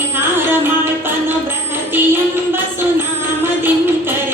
विहारमाल्पनुबृहति यं वसुनामदिं कर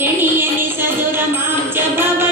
ಎಣಿಯಲಿ ಸದುರ ಮಾಂಚ ಭವ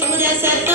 Buddha said,